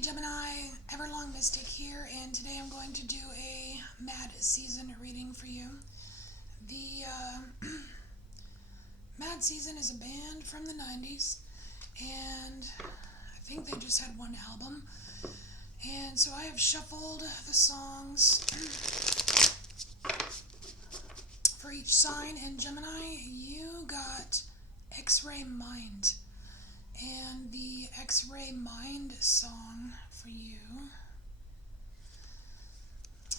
Hey Gemini, Everlong Mystic here, and today I'm going to do a Mad Season reading for you. The Mad Season is a band from the 90s, and I think they just had one album. And so I have shuffled the songs for each sign, and Gemini, you got X-Ray Mind. And the X-Ray Mind song for you,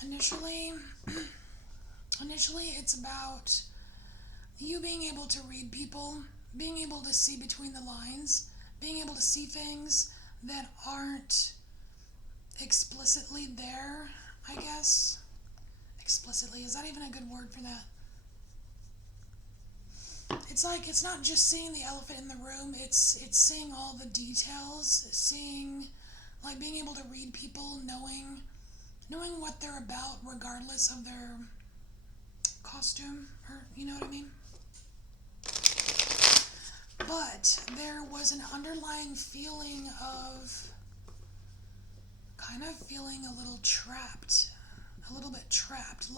initially it's about you being able to read people, being able to see between the lines, being able to see things that aren't explicitly there, I guess. Explicitly, is that even a good word for that? It's like, it's not just seeing the elephant in the room, it's seeing all the details, seeing, like, being able to read people, knowing what they're about regardless of their costume, or, you know what I mean? But there was an underlying feeling of kind of feeling a little bit trapped,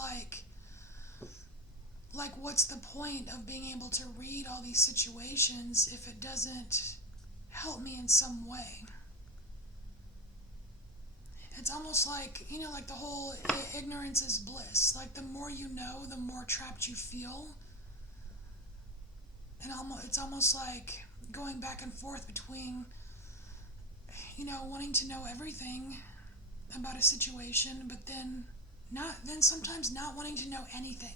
like what's the point of being able to read all these situations if it doesn't help me in some way? It's almost like, like the whole ignorance is bliss. Like, the more you know, the more trapped you feel. And it's almost like going back and forth between, wanting to know everything about a situation, but then sometimes not wanting to know anything.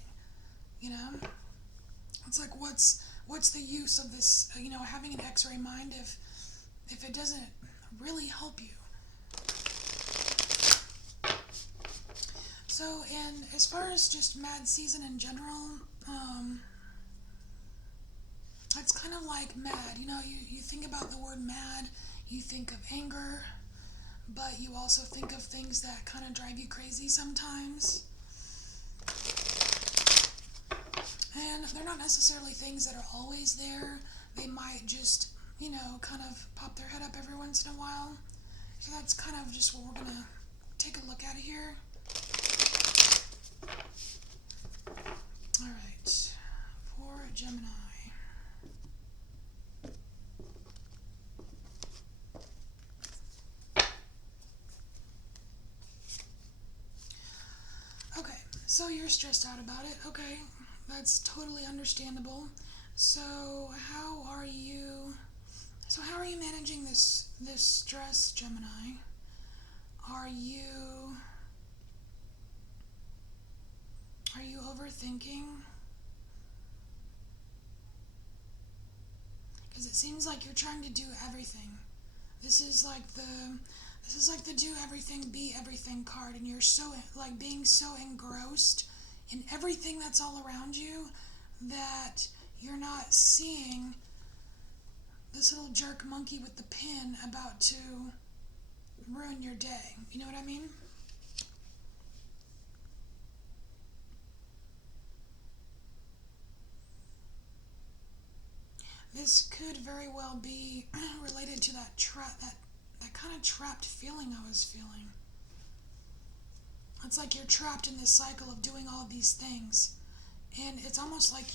It's like, what's the use of this, having an X-ray mind if it doesn't really help you? So, and as far as just Mad Season in general, it's kind of like mad. You think about the word mad, you think of anger, but you also think of things that kind of drive you crazy sometimes. And they're not necessarily things that are always there. They might just, kind of pop their head up every once in a while. So that's kind of just what we're going to take a look at here. Alright, for Gemini. Okay, so you're stressed out about it. Okay, that's totally understandable. So how are you managing this stress, Gemini? Are you overthinking? Because it seems like you're trying to do everything. This is like the do everything, be everything card, and you're so, like, being so engrossed in everything that's all around you that you're not seeing this little jerk monkey with the pin about to ruin your day. You know what I mean? This could very well be related to that kind of trapped feeling I was feeling. It's like you're trapped in this cycle of doing all of these things, and it's almost like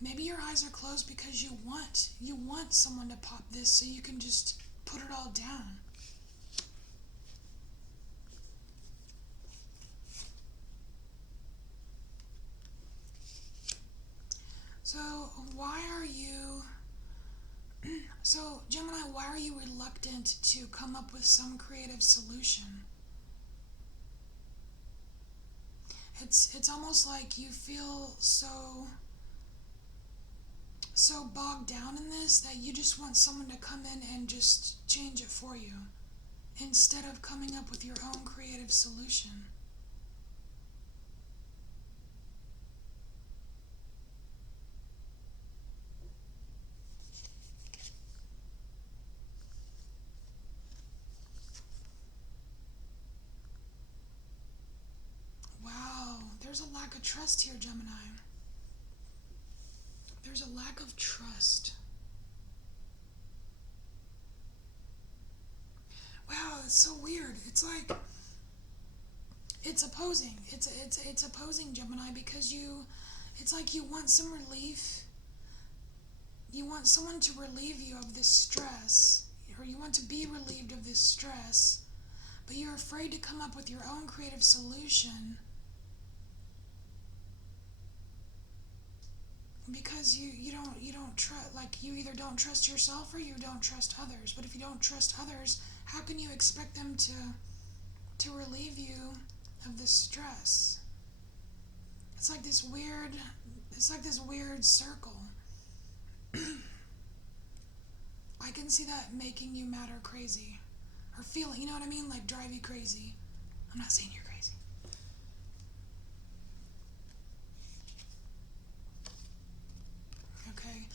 maybe your eyes are closed because you want someone to pop this so you can just put it all down. So Gemini, why are you reluctant to come up with some creative solution? It's almost like you feel so bogged down in this that you just want someone to come in and just change it for you instead of coming up with your own creative solution. Wow, there's a lack of trust here, Gemini. There's a lack of trust. it's so weird. It's like it's opposing. It's opposing, Gemini, because it's like you want some relief. You want someone to relieve you of this stress, or you want to be relieved of this stress, but you're afraid to come up with your own creative solution because you don't trust, like, you either don't trust yourself or you don't trust others. But if you don't trust others, how can you expect them to relieve you of this stress? It's like this weird circle. I can see that making you mad or crazy, or feeling, you know what I mean, like drive you crazy. I'm not saying you're crazy. Okay,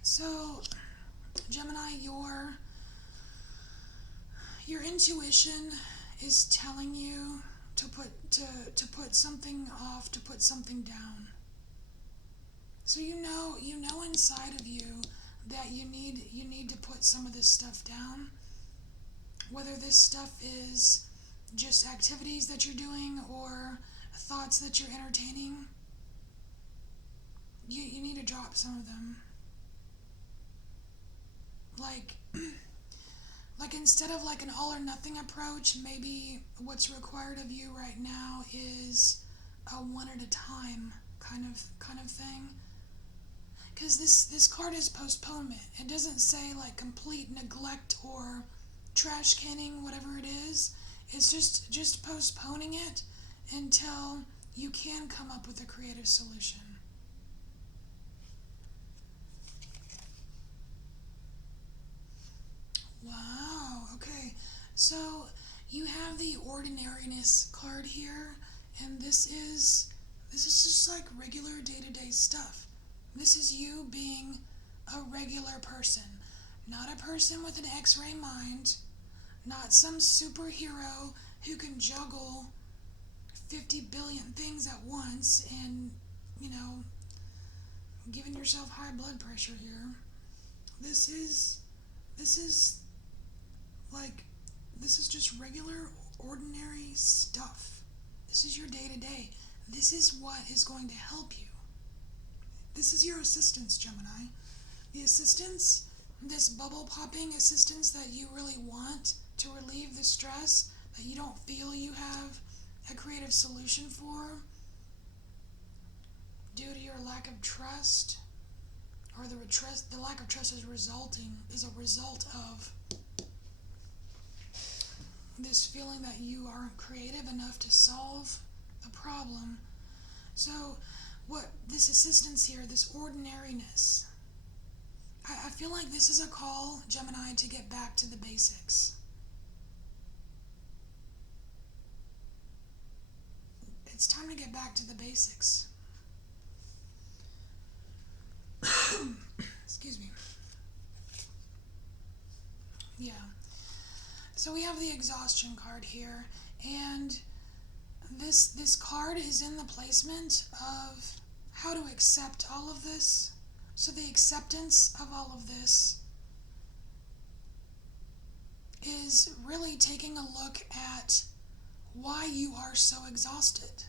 so Gemini, your intuition is telling you to put something off, to put something down. So you know inside of you that you need to put some of this stuff down. Whether this stuff is just activities that you're doing or thoughts that you're entertaining, you need to drop some of them. Like instead of like an all or nothing approach, maybe what's required of you right now is a one at a time kind of thing. Because this card is postponement. It doesn't say like complete neglect or trash canning, whatever it is. It's just postponing it until you can come up with a creative solution. Wow, okay. So you have the ordinariness card here, and this is just like regular day-to-day stuff. This is you being a regular person, not a person with an X-ray mind, not some superhero who can juggle 50 billion things at once and, giving yourself high blood pressure here. This is just regular, ordinary stuff. This is your day-to-day. This is what is going to help you. This is your assistance, Gemini. The assistance, this bubble popping assistance that you really want to relieve the stress that you don't feel you have a creative solution for due to your lack of trust, or the lack of trust is a result of this feeling that you aren't creative enough to solve the problem. So what this assistance here, this ordinariness, I feel like this is a call, Gemini, to get back to the basics. It's time to get back to the basics. Excuse me. Yeah. So we have the exhaustion card here, and this card is in the placement of how to accept all of this. So the acceptance of all of this is really taking a look at why you are so exhausted.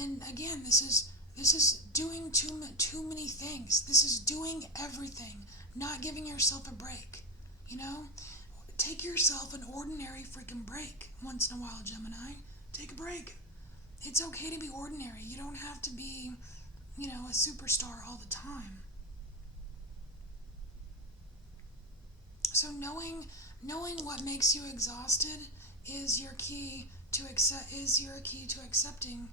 And again, this is doing too many things. This is doing everything, not giving yourself a break. Take yourself an ordinary freaking break once in a while, Gemini. Take a break. It's okay to be ordinary. You don't have to be, a superstar all the time. So knowing what makes you exhausted is your key to accepting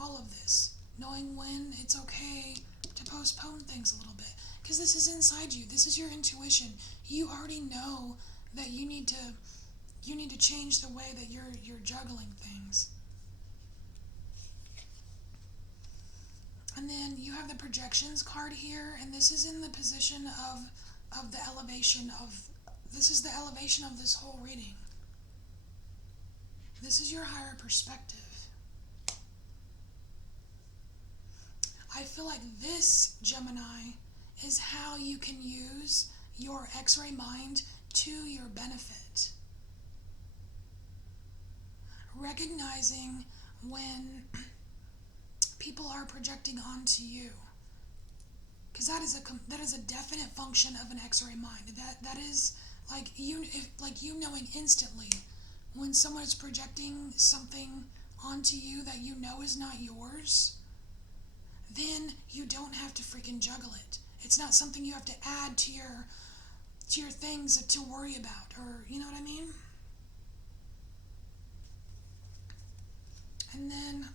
all of this. Knowing when it's okay to postpone things a little bit, because this is inside you. This is your intuition. You already know that you need to change the way that you're juggling things. And then you have the projections card here, and this is in the position of the elevation of the elevation of this whole reading. This is your higher perspective. I feel like this, Gemini, is how you can use your X-ray mind to your benefit. Recognizing when people are projecting onto you, because that is a definite function of an X-ray mind. That is like you knowing instantly when someone is projecting something onto you that you know is not yours. Then you don't have to freaking juggle it. It's not something you have to add to your things to worry about, or you know what I mean? And then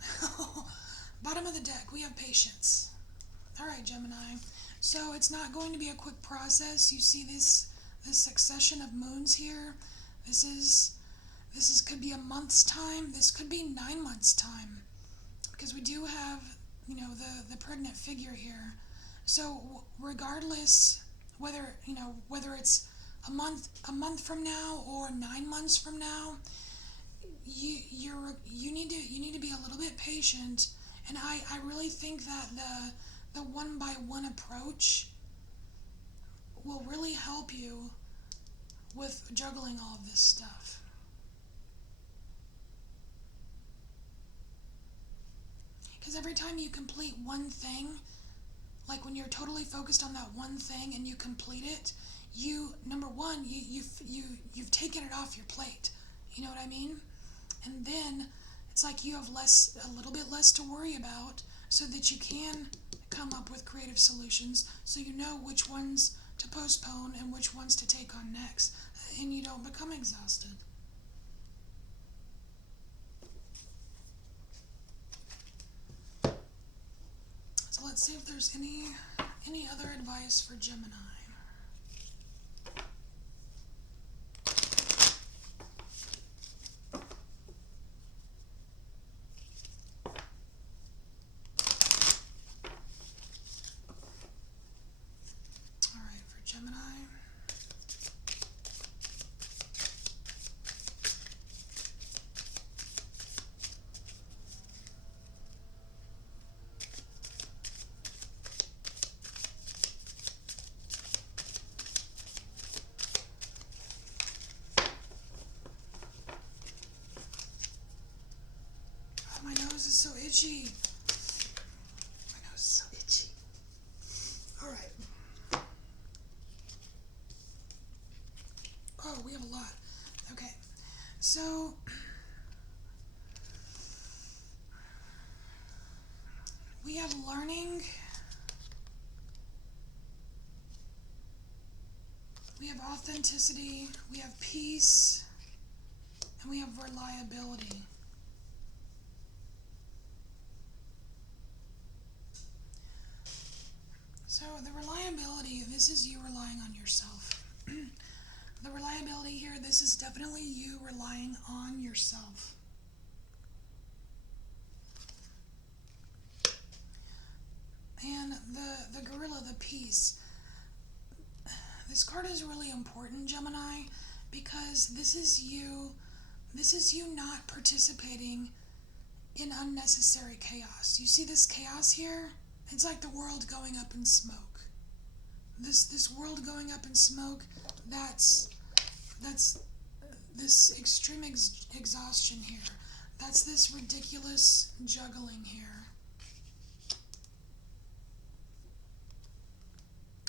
bottom of the deck, we have patience. All right, Gemini. So it's not going to be a quick process. You see this succession of moons here. This could be a month's time. This could be 9 months' time, because we do have, the pregnant figure here. So regardless whether it's a month from now or 9 months from now, you need to be a little bit patient. And I really think that the one by one approach will really help you with juggling all of this stuff. Because every time you complete one thing, like when you're totally focused on that one thing and you complete it, number one, you've taken it off your plate. You know what I mean? And then it's like you have a little bit less to worry about, so that you can come up with creative solutions, so you know which ones to postpone and which ones to take on next, and you don't become exhausted. So let's see if there's any other advice for Gemini. All right, for Gemini. My nose is so itchy. My nose is so itchy. All right. Oh, we have a lot. Okay. So, we have learning. We have authenticity. We have peace. And we have reliability. So the reliability, this is you relying on yourself. The reliability here, this is definitely you relying on yourself. And the gorilla, the peace. This card is really important, Gemini, because this is you not participating in unnecessary chaos. You see this chaos here? It's like the world going up in smoke. This world going up in smoke, that's this extreme exhaustion here. That's this ridiculous juggling here.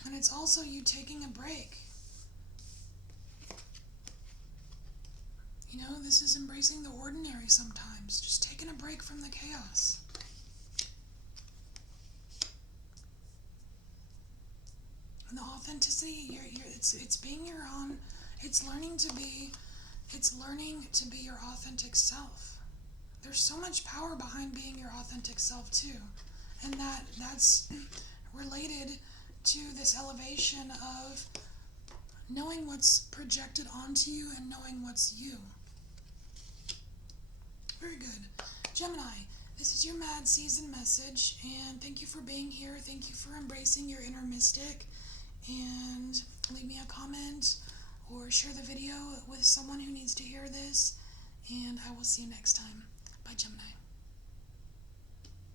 And it's also you taking a break. This is embracing the ordinary sometimes. Just taking a break from the chaos. And the authenticity, it's being your own. It's learning to be your authentic self. There's so much power behind being your authentic self too. And that's related to this elevation of knowing what's projected onto you and knowing what's you. Very good. Gemini, this is your Mad Season message, and thank you for being here. Thank you for embracing your inner mystic, and leave me a comment or share the video with someone who needs to hear this, and I will see you next time. Bye, Gemini.